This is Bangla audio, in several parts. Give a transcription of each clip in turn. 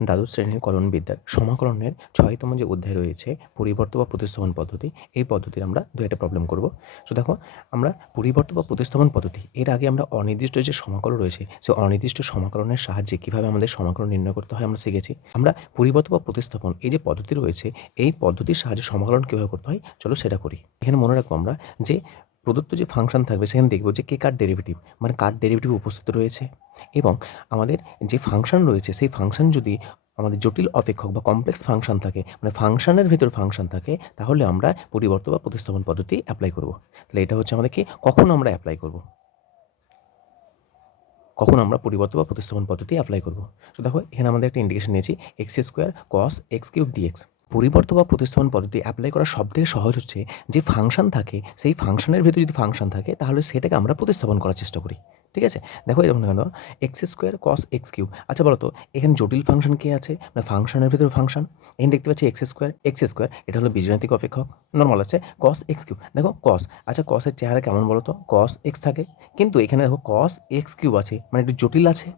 দ্বাদশ শ্রেণির কলনবিদ্যার সমাকলনের ছয়তম যে অধ্যায় রয়েছে, পরিবর্ত বা প্রতিস্থাপন পদ্ধতি, এই পদ্ধতির আমরা দু একটা প্রবলেম করব। সো দেখো, আমরা পরিবর্ত বা প্রতিস্থাপন পদ্ধতি, এর আগে আমরা অনির্দিষ্ট যে সমাকলন রয়েছে, সে অনির্দিষ্ট সমাকলনের সাহায্যে কীভাবে আমাদের সমাকলন নির্ণয় করতে হয় আমরা শিখেছি। আমরা পরিবর্ত বা প্রতিস্থাপন, এই যে পদ্ধতি রয়েছে, এই পদ্ধতির সাহায্যে সমাকলন কীভাবে করতে হয়, চলো সেটা করি। এখানে মনে রাখব আমরা যে প্রদত্ত যে ফাংশন থাকবে, সেখানে দেখব যে কে কার ডেরিভেটিভ মানে কার ডেরিভেটিভ উপস্থিত রয়েছে। এবং আমাদের যে ফাংশন রয়েছে, সেই ফাংশন যদি আমাদের জটিল অপেক্ষক বা কমপ্লেক্স ফাংশন থাকে মানে ফাংশনের ভিতর ফাংশন থাকে, তাহলে আমরা পরিবর্ত বা প্রতিস্থাপন পদ্ধতি অ্যাপ্লাই করব। তাহলে এটা হচ্ছে আমাদেরকে কখন আমরা অ্যাপ্লাই করব? কখন আমরা পরিবর্ত বা প্রতিস্থাপন পদ্ধতি অ্যাপ্লাই করব? তো দেখো, এখানে আমাদের একটা ইন্ডিকেশন নিয়েছি X square cos X cube D X পরিবর্ত বা প্রতিস্থাপন পদ্ধতি অ্যাপ্লাই করা সব থেকে সহজ হচ্ছে যে ফাংশন থাকে, সেই ফাংশনের ভিতরে যদি ফাংশন থাকে, তাহলে সেটাকে আমরা প্রতিস্থাপন করার চেষ্টা করি। ঠিক আছে? দেখো যেমন কেন X square cos X cube আচ্ছা বলো তো, এখানে জটিল ফাংশন কে আছে? মানে ফাংশনের ভিতরে ফাংশন এখানে দেখতে পাচ্ছি এক্স স্কোয়ার এক্স স্কোয়ার এটা হলো বীজগাণিতিক অপেক্ষক। নর্মাল আছে কস এক্স কিউ দেখো কস আচ্ছা কসের চেহারা কেমন বলো তো? কস এক্স থাকে। কিন্তু এখানে দেখো কস এক্স কিউ আছে মানে একটু জটিল আছে।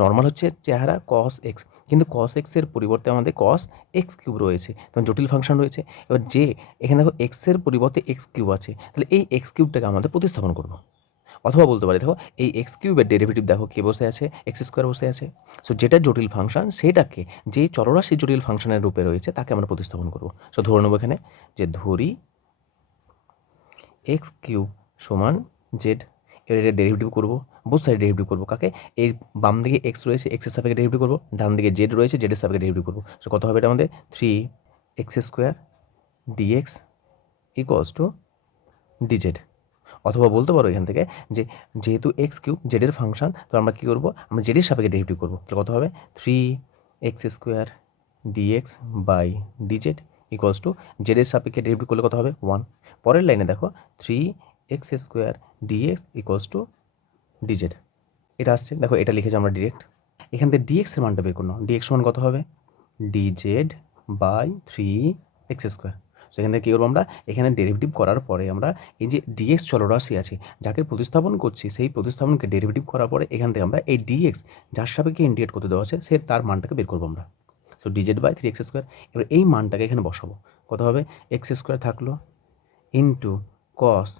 নর্মাল হচ্ছে চেহারা কস এক্স কিন্তু কস এক্সের পরিবর্তে আমাদের কস এক্স কিউব রয়েছে। তখন জটিল ফাংশন রয়েছে। এবার যে, এখানে দেখো এক্সের পরিবর্তে এক্স কিউব আছে। তাহলে এই এক্স কিউবটাকে আমাদের প্রতিস্থাপন করব। অথবা বলতে পারি, দেখো এই এক্স কিউবের ডেরিভেটিভ দেখো কে বসে আছে? এক্স স্কোয়ার বসে আছে। সো যেটা জটিল ফাংশন সেটাকে যে চলরাশি জটিল ফাংশনের রূপে রয়েছে, তাকে আমরা প্রতিস্থাপন করব। সো ধরে নেব এখানে যে ধরি এক্স কিউব সমান জেড এর এটা ডেরিভেটিভ করব। বুথ সাইড ডেরিভেটিভ করব কাকে? এই বাম দিকে এক্স রয়েছে এক্সের সাপেক্ষে ডেরিভেটিভ করব, ডান দিকে জেড রয়েছে জেডের সাপেক্ষে ডেরিভেটিভ করব। সো কত হবে এটা আমাদের? Three X square D X equals to D Z অথবা বলতে পারো এখান থেকে যে, যেহেতু এক্স কিউ জেডের ফাংশন, তো আমরা কী করব? আমরা জেডের সাপেক্ষে ডেরিভেটিভ করব। তাহলে কত হবে? Three x square d x by d z equals two জেডের সাপেক্ষে ডেরিভেটিভ করলে কত হবে? ওয়ান পরের লাইনে দেখো three X square D X equals to D Z এটা আসছে, দেখো এটা লিখেছি আমরা ডিরেক্ট এখান থেকে ডিএক্সের মানটা বের করলাম। ডিএক্স সমান কত হবে? D Z by three X square so সেখান থেকে কী করব আমরা? এখানে ডেরিভেটিভ করার পরে আমরা এই যে ডিএক্স চলরাশি আছে, যাকে প্রতিস্থাপন করছি, সেই প্রতিস্থাপনকে ডেরিভেটিভ করার পরে এখান থেকে আমরা এই ডিএক্স যার সাপেক্ষে ইন্ডিকেট করতে দেওয়া আছে, সে তার মানটাকে বের করব আমরা। So D Z by three X square এবার এই মানটাকে এখানে বসাবো। কত হবে? এক্স স্কোয়ার থাকল ইন্টু কস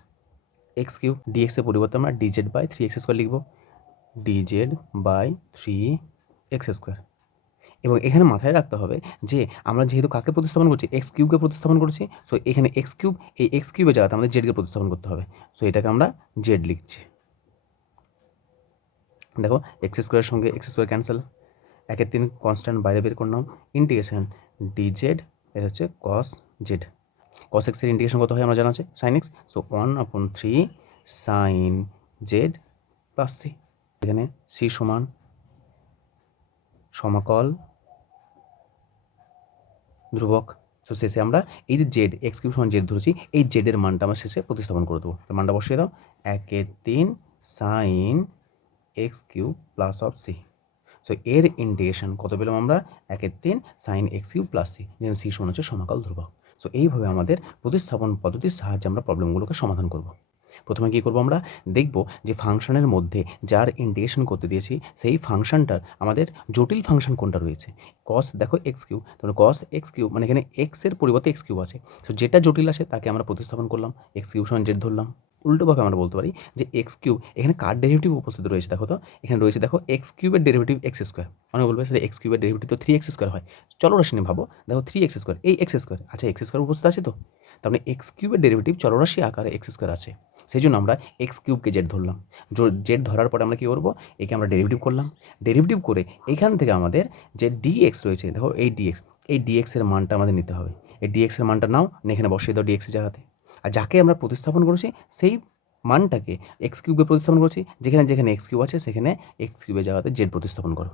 এক্স কিউ ডিএক্সের পরিবর্তে আমরা D Z by three X square লিখব। D Z by three X square এবং এখানে মাথায় রাখতে হবে যে আমরা যেহেতু কাকে প্রতিস্থাপন করছি? এক্স কিউবকে প্রতিস্থাপন করছি। সো এখানে এক্স কিউব, এই এক্স কিউবের জায়গাতে আমাদের জেডকে প্রতিস্থাপন করতে হবে। সো এটাকে আমরা জেড লিখছি। দেখো এক্স স্কোয়ারের সঙ্গে এক্স স্কোয়ার ক্যান্সেল একের তিন কনস্ট্যান্ট বাইরে বের করলাম। ইন্টিগ্রেশন ডি জেড এটা হচ্ছে কস জেড কস এক্সের ইন্টিগ্রেশন কত হয় আমরা জানা আছে? Sine X so one upon three sine Z plus C এখানে সি সমান সমাকল ধ্রুবক। সো শেষে আমরা এই যে জেড এক্স কিউ সমান জেড ধরেছি, এই জেডের মানটা আমরা শেষে প্রতিস্থাপন করে দেবো। মানটা বসিয়ে দাও। একের তিন sine X cube plus of C so এর ইন্টিগ্রেশন কত পেলাম আমরা? একের তিন সাইন এক্স প্লাস সি যেখানে সি সমান হচ্ছে সমাকল ধ্রুবক। সো এইভাবে আমাদের প্রতিস্থাপন পদ্ধতির সাহায্যে আমরা প্রবলেমগুলোকে সমাধান করব। প্রথমে কী করব আমরা? দেখব যে ফাংশনের মধ্যে যার ইন্টিগ্রেশন করতে দিয়েছি, সেই ফাংশনটার আমাদের জটিল ফাংশন কোনটা রয়েছে? কস দেখো এক্স কিউ তাহলে কস এক্স কিউ মানে এখানে এক্সের পরিবর্তে এক্স কিউ আছে। সো যেটা জটিল আছে তাকে আমরা প্রতিস্থাপন করলাম। এক্স কিউ সমান ধরলাম। উল্টোভাবে আমরা বলতে পারি যে এক্স কিউ এখানে কার ডেরিভেটিভ উপস্থিত রয়েছে দেখো তো? এখানে রয়েছে দেখো এক্স কিউবের ডেরিভেটিভ এক্স স্কোয়ার অনেক বলবে সেটা এক্স কিউবের ডেরিভেটিভ তো থ্রি এক্স স্কোয়ার হয়। চলো রাশি নিয়ে ভাবো, দেখো থ্রি এক্স স্কোয়ার এই এক্স স্কোয়ার আচ্ছা এক্স স্কোয়ার উপস্থিত আছে তো? তার মানে এক্স কিউবের ডেরিভেটিভ চলরাশি আকারে এক্স স্কোয়ার আছে। সেই জন্য আমরা এক্স কিউবকে জেড ধরলাম। জেড ধরার পরে আমরা কী করব? একে আমরা ডেরিভেটিভ করলাম। ডেরিভেটিভ করে এখান থেকে আমাদের যে ডিএক্স রয়েছে, দেখো এই ডিএক্স এই ডিএক্সের মানটা আমাদের নিতে হবে। এই ডিএক্সের মানটা নাও এখানে বসিয়ে দাও ডিএক্সের জায়গাতে। আর যাকে আমরা প্রতিস্থাপন করেছি, সেই মানটাকে এক্স কিউবে প্রতিস্থাপন করছি, যেখানে যেখানে এক্স কিউব আছে, সেখানে এক্স কিউবের জায়গাতে জেড প্রতিস্থাপন করো।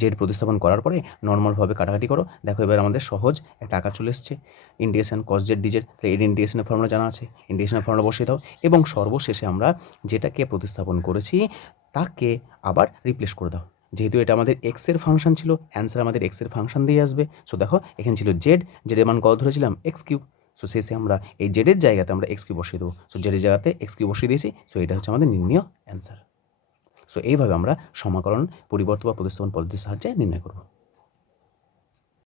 জেড প্রতিস্থাপন করার পরে নর্মালভাবে কাটাকাটি করো। দেখো এবার আমাদের সহজ একটা আকার চলে এসছে। ইন্ডিয়েশন কস জেড ডিজেড তাহলে এর ইন্ডিয়েশনের ফর্মুলা জানা আছে। ইন্ডিয়েশনের ফর্মুলা বসিয়ে দাও এবং সর্বশেষে আমরা যেটাকে প্রতিস্থাপন করেছি, তাকে আবার রিপ্লেস করে দাও। যেহেতু এটা আমাদের এক্সের ফাংশন ছিল অ্যান্সার আমাদের এক্সের ফাংশন দিয়ে আসবে। সো দেখো, এখানে ছিল জেড জেডের মান কত ধরেছিলাম? X cube. সো শেষে আমরা এই জেডের জায়গাতে আমরা এক্স কিউ বসিয়ে দেবো। সো জেডের জায়গাতে এক্স কিউ বসিয়ে দিয়েছি। সো এটা হচ্ছে আমাদের নির্ণয় অ্যান্সার সো এইভাবে আমরা সমাকরণ পরিবর্তন বা প্রতিস্থাপন পদ্ধতির সাহায্যে নির্ণয় করব।